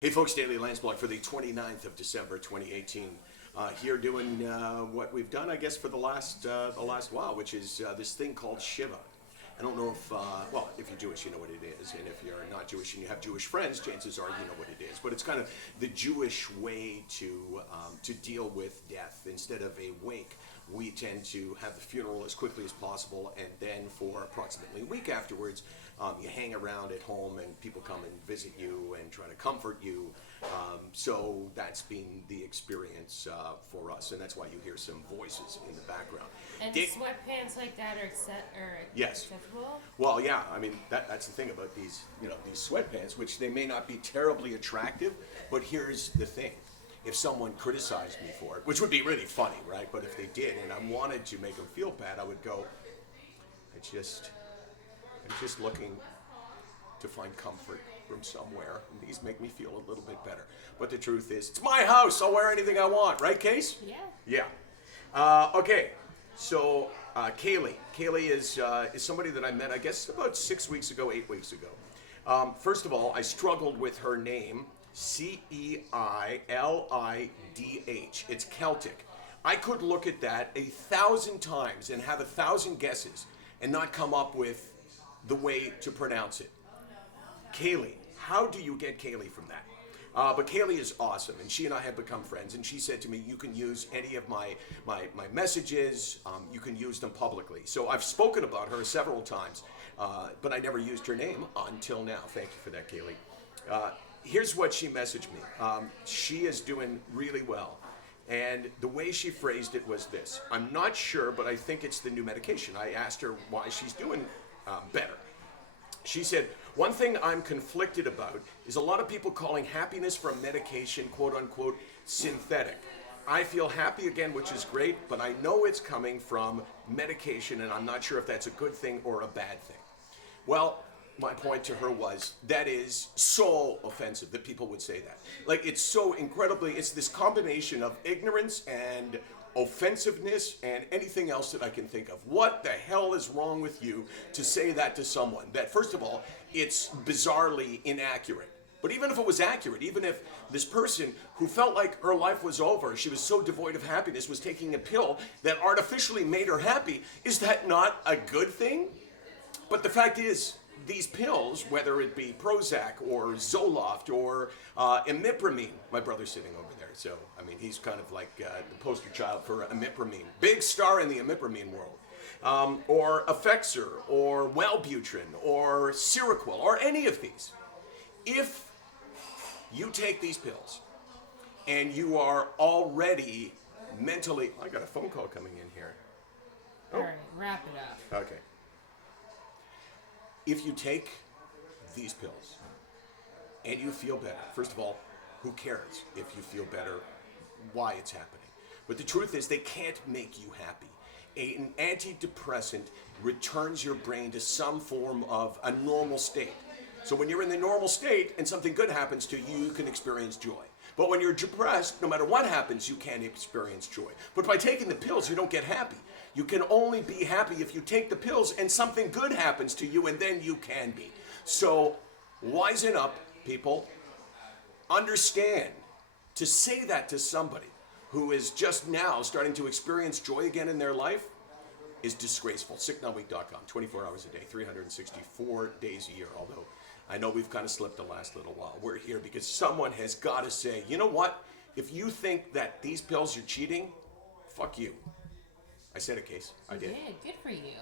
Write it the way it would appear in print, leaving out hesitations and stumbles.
Hey folks, Daily Landsblog for the 29th of December 2018. Here doing what we've done, I guess, for the last while, which is this thing called Shiva. I don't know if, well, if you're Jewish, you know what it is, and if you're not Jewish and you have Jewish friends, chances are you know what it is. But it's kind of the Jewish way to deal with death. Instead of a wake, we tend to have the funeral as quickly as possible, and then for approximately a week afterwards, you hang around at home and people come and visit you and try to comfort you. So that's been the experience for us, and that's why you hear some voices in the background. And sweatpants like that are Yes. acceptable? Well, yeah. I mean, that's the thing about these, these sweatpants, which they may not be terribly attractive, but here's the thing. If someone criticized me for it, which would be really funny, right? But if they did, and I wanted to make them feel bad, I would go, I'm just looking to find comfort from somewhere, and these make me feel a little bit better. But the truth is, it's my house. I'll wear anything I want, right, Case? Yeah. Yeah. Okay. So Kaylee is somebody that I met, I guess, about 8 weeks ago. First of all, I struggled with her name, Ceilidh. It's Celtic. I could look at that 1,000 times and have 1,000 guesses and not come up with the way to pronounce it. Kaylee. How do you get Kaylee from that? But Kaylee is awesome, and she and I have become friends, and she said to me, you can use any of my messages, you can use them publicly. So I've spoken about her several times, but I never used her name until now. Thank you for that, Kaylee. Here's what she messaged me. She is doing really well. And the way she phrased it was this: I'm not sure, but I think it's the new medication. I asked her why she's doing better. She said, one thing I'm conflicted about is a lot of people calling happiness from medication, quote unquote, synthetic. I feel happy again, which is great, but I know it's coming from medication, and I'm not sure if that's a good thing or a bad thing. Well, my point to her was, that is so offensive that people would say that. Like, it's so incredibly, it's this combination of ignorance and offensiveness and anything else that I can think of. What the hell is wrong with you to say that to someone? That, first of all, it's bizarrely inaccurate. But even if it was accurate, even if this person who felt like her life was over, she was so devoid of happiness, was taking a pill that artificially made her happy, is that not a good thing? But the fact is, these pills, whether it be Prozac or Zoloft or imipramine, my brother's sitting over there, so I mean he's kind of like the poster child for imipramine, big star in the imipramine world, or Effexor, or Wellbutrin, or Seroquel, or any of these. If you take these pills and you are already mentally, I got a phone call coming in here. All right, wrap it up. Okay. If you take these pills and you feel better, first of all, who cares if you feel better, why it's happening? But the truth is, they can't make you happy. An antidepressant returns your brain to some form of a normal state. So when you're in the normal state and something good happens to you, you can experience joy. But when you're depressed, no matter what happens, you can't experience joy. But by taking the pills, you don't get happy. You can only be happy if you take the pills and something good happens to you, and then you can be. So wisen up, people. Understand, to say that to somebody who is just now starting to experience joy again in their life is disgraceful. SickNotWeak.com, 24 hours a day, 364 days a year, although I know we've kind of slipped the last little while. We're here because someone has got to say, you know what? If you think that these pills are cheating, fuck you. I said it, Case. I did. Good for you.